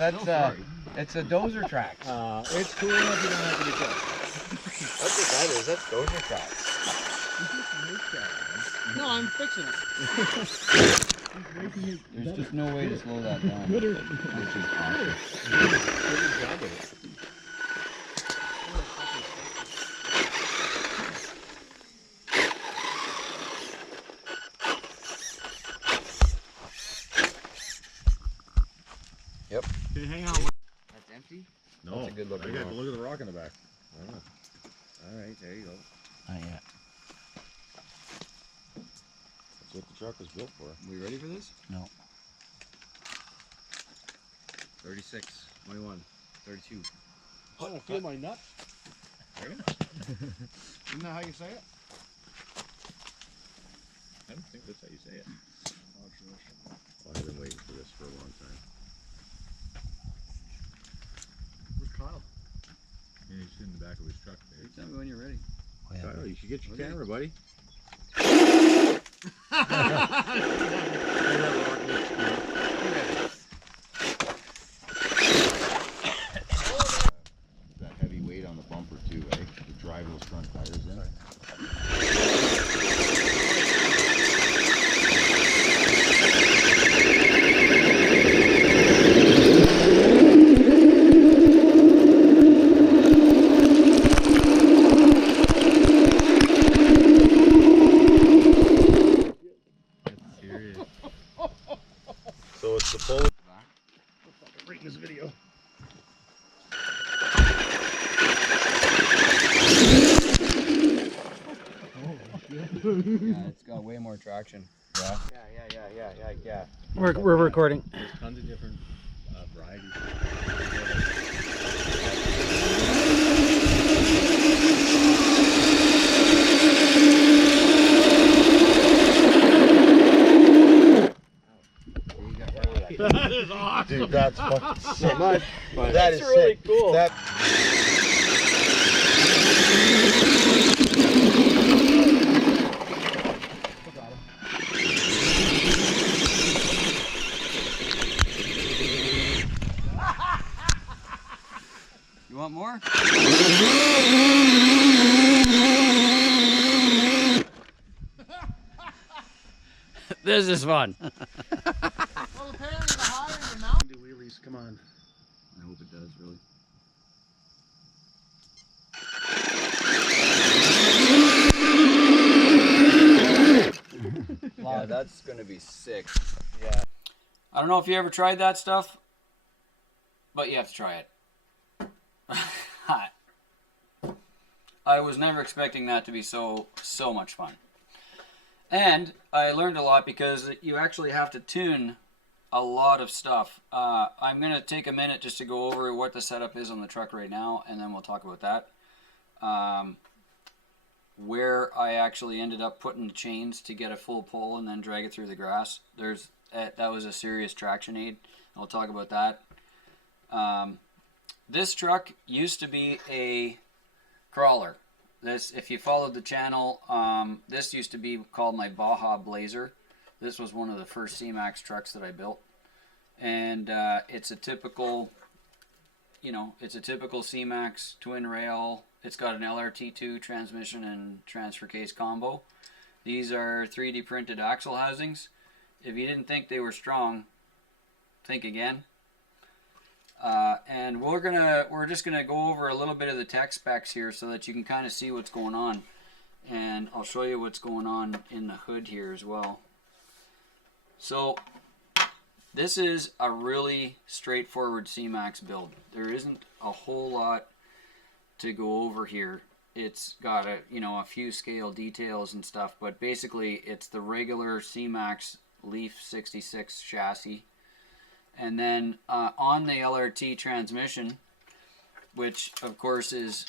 That's it's a dozer tracks. It's cool enough you don't have to be tough. That's what that is. That's dozer tracks. No, I'm fixing it. There's just no way to slow that down. Which is awesome. Yep. Okay, hang on. That's empty? No. That's a good looking Look one. at the rock in the back. Oh. Alright, there you go. Not yet. That's what the truck was built for. We ready for this? No. 36, 21, 32. I don't feel my nut. Isn't that how you say it? I don't think that's how you say it. Oh, I've been waiting for this for a long time. Where's Kyle? Yeah, he's in the back of his truck there. Tell me when you're ready. Oh, yeah. Kyle, you should get your camera, buddy. That heavy weight on the bumper too, eh? To drive those front tires in. So it's the pull. Break this video. Yeah, it's got way more traction. Yeah. Yeah. We're recording. There's tons of different varieties. That is awesome. Dude, that's fucking so much. But That is really sick. cool. That You want more? This is fun. Well, apparently the higher the mountain. Do wheelies, come on. I hope it does, really. Yeah, that's gonna be sick. Yeah. I don't know if you ever tried that stuff, but you have to try it. I was never expecting that to be so much fun. And I learned a lot because you actually have to tune a lot of stuff. I'm going to take a minute just to go over what the setup is on the truck right now, and then we'll talk about that. Where I actually ended up putting the chains to get a full pull and then drag it through the grass. That was a serious traction aid. I'll talk about that. This truck used to be a crawler. This, if you followed the channel, this used to be called my Baja Blazer. This was one of the first CMAX trucks that I built, and it's a typical, it's a typical CMAX twin rail. It's got an LRT2 transmission and transfer case combo. These are 3D printed axle housings. If you didn't think they were strong, think again. And we're just gonna go over a little bit of the tech specs here so that you can kind of see what's going on, and I'll show you what's going on in the hood here as well. So this is a really straightforward CMAX build. There isn't a whole lot to go over here. It's got a few scale details and stuff, but basically it's the regular CMAX Leaf 66 chassis. And then on the LRT transmission, which of course is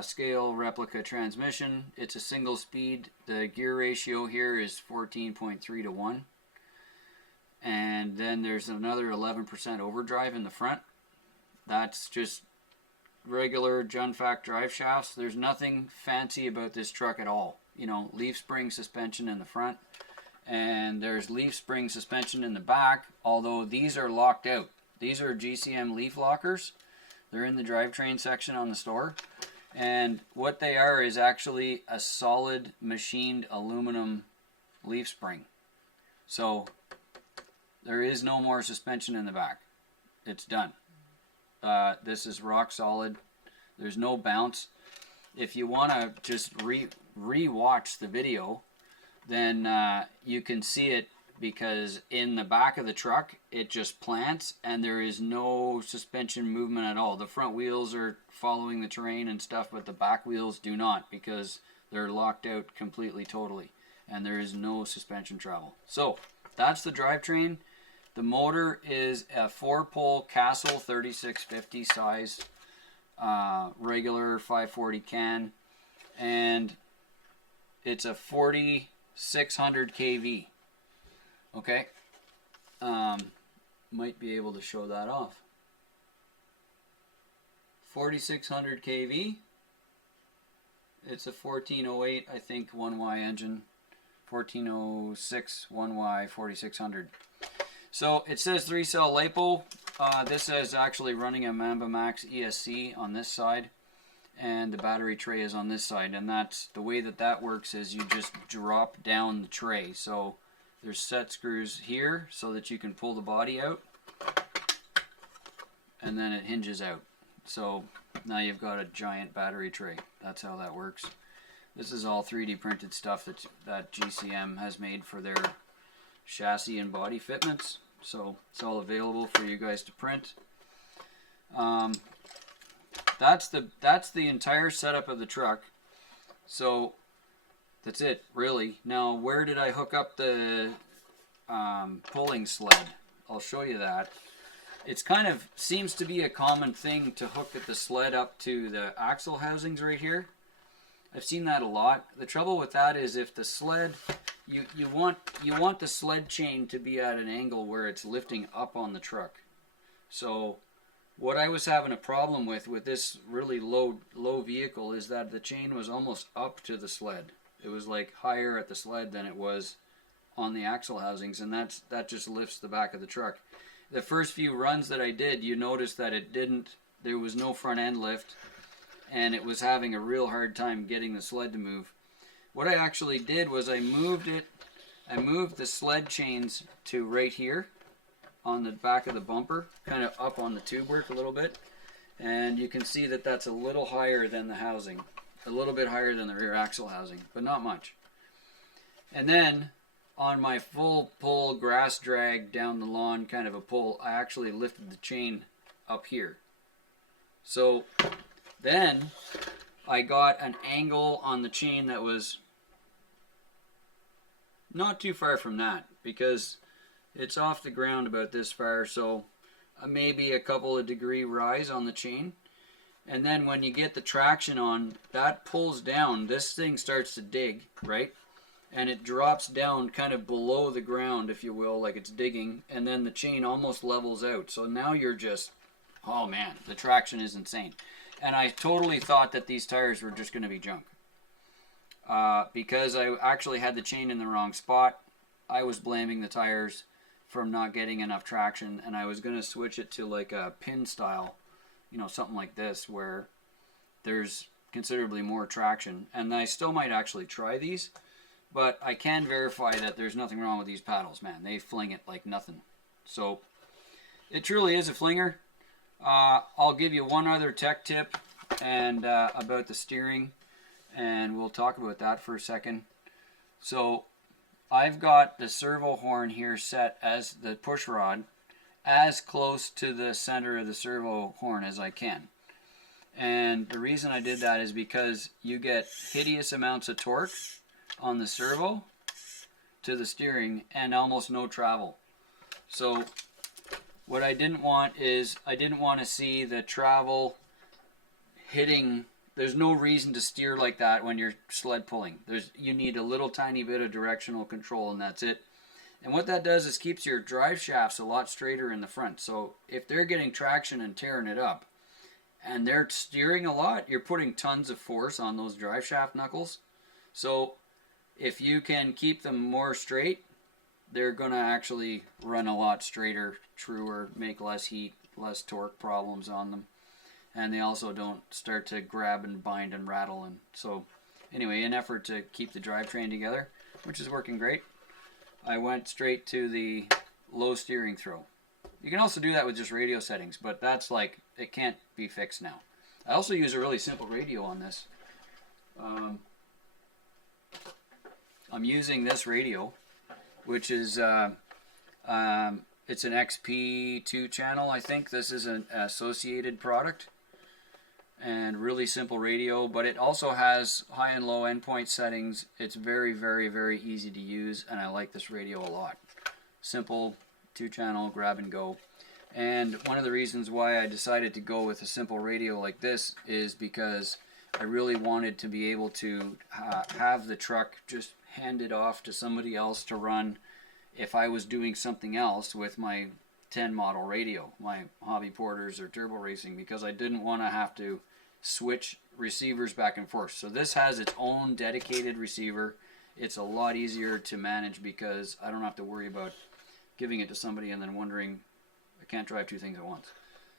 scale replica transmission, it's a single speed. The gear ratio here is 14.3 to 1. And then there's another 11% overdrive in the front. That's just regular Junfac drive shafts. There's nothing fancy about this truck at all. Leaf spring suspension in the front. And there's leaf spring suspension in the back, although these are locked out. These are GCM leaf lockers. They're in the drivetrain section on the store. And what they are is actually a solid machined aluminum leaf spring. So there is no more suspension in the back. It's done. This is rock solid. There's no bounce. If you want to just re-watch the video, then you can see it, because in the back of the truck it just plants and there is no suspension movement at all. The front wheels are following the terrain and stuff, but the back wheels do not, because they're locked out completely, totally, and there is no suspension travel. So that's the drivetrain. The motor is a 4-pole Castle 3650 size, regular 540 can, and it's a 4600 kV. Okay, might be able to show that off. 4600 kV. It's a 1408, I think, 1Y engine. 1406 1Y 4600. So it says 3-cell LiPo. This is actually running a Mamba Max ESC on this side, and the battery tray is on this side. And that's the way that works, is you just drop down the tray. So there's set screws here so that you can pull the body out, and then it hinges out. So now you've got a giant battery tray. That's how that works. This is all 3D printed stuff that GCM has made for their chassis and body fitments. So it's all available for you guys to print. That's the entire setup of the truck. So that's it, really. Now, where did I hook up the pulling sled? I'll show you that. It's kind of seems to be a common thing to hook the sled up to the axle housings right here. I've seen that a lot. The trouble with that is, if the sled, you want the sled chain to be at an angle where it's lifting up on the truck. So what I was having a problem with this really low vehicle is that the chain was almost up to the sled. It was like higher at the sled than it was on the axle housings, and that just lifts the back of the truck. The first few runs that I did, you noticed that there was no front end lift, and it was having a real hard time getting the sled to move. What I actually did was I moved the sled chains to right here on the back of the bumper, kind of up on the tube work a little bit, and you can see that that's a little higher than the housing. A little bit higher than the rear axle housing, but not much. And then on my full pull grass drag down the lawn kind of a pull, I actually lifted the chain up here. So then I got an angle on the chain that was not too far from that, because it's off the ground about this far, so maybe a couple of degree rise on the chain. And then when you get the traction on, that pulls down. This thing starts to dig, right? And it drops down kind of below the ground, if you will, like it's digging. And then the chain almost levels out. So now you're just, oh man, the traction is insane. And I totally thought that these tires were just going to be junk. Because I actually had the chain in the wrong spot. I was blaming the tires from not getting enough traction. And I was going to switch it to like a pin style, you know, something like this, where there's considerably more traction. And I still might actually try these, but I can verify that there's nothing wrong with these paddles, man. They fling it like nothing. So it truly is a flinger. I'll give you one other tech tip and about the steering, and we'll talk about that for a second. So I've got the servo horn here set as the push rod as close to the center of the servo horn as I can. And the reason I did that is because you get hideous amounts of torque on the servo to the steering and almost no travel. So what I didn't want is, I didn't want to see the travel hitting. There's no reason to steer like that when you're sled pulling. You need a little tiny bit of directional control, and that's it. And what that does is keeps your drive shafts a lot straighter in the front. So if they're getting traction and tearing it up, and they're steering a lot, you're putting tons of force on those drive shaft knuckles. So if you can keep them more straight, they're going to actually run a lot straighter, truer, make less heat, less torque problems on them. And they also don't start to grab and bind and rattle. And so anyway, in effort to keep the drivetrain together, which is working great, I went straight to the low steering throw. You can also do that with just radio settings, but that's like, it can't be fixed now. I also use a really simple radio on this. I'm using this radio, which is it's an XP2 channel, I think. This is an associated product, and really simple radio, but it also has high and low endpoint settings. It's very, very, very easy to use, and I like this radio a lot. Simple 2-channel grab and go. And one of the reasons why I decided to go with a simple radio like this is because I really wanted to be able to have the truck just handed off to somebody else to run if I was doing something else with my 10 model radio, my hobby porters or turbo racing, because I didn't want to have to switch receivers back and forth. So this has its own dedicated receiver. It's a lot easier to manage because I don't have to worry about giving it to somebody and then wondering I can't drive 2 things at once.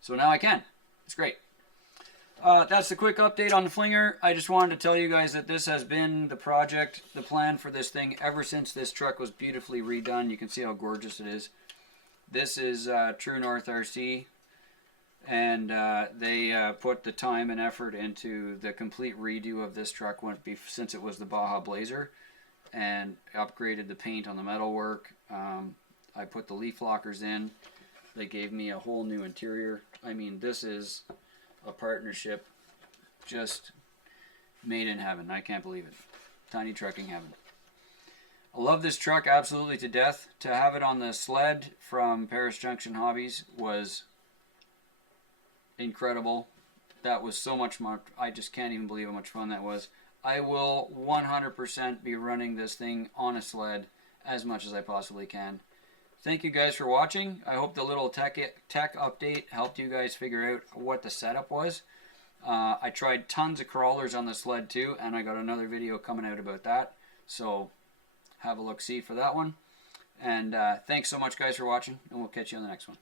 So now I can. It's great. That's the quick update on the Flinger. I just wanted to tell you guys that this has been the project, the plan for this thing ever since this truck was beautifully redone. You can see how gorgeous it is. This is TrueNorth RC, and they put the time and effort into the complete redo of this truck since it was the Baja Blazer, and upgraded the paint on the metalwork. I put the leaf lockers in. They gave me a whole new interior. I mean, this is a partnership just made in heaven. I can't believe it. Tiny trucking heaven. I love this truck absolutely to death. To have it on the sled from Paris Junction Hobbies was incredible. That was so much more. I just can't even believe how much fun that was. I will 100% be running this thing on a sled as much as I possibly can. Thank you guys for watching. I hope the little tech update helped you guys figure out what the setup was. I tried tons of crawlers on the sled too, and I got another video coming out about that. So have a look-see for that one. And thanks so much guys for watching, and we'll catch you on the next one.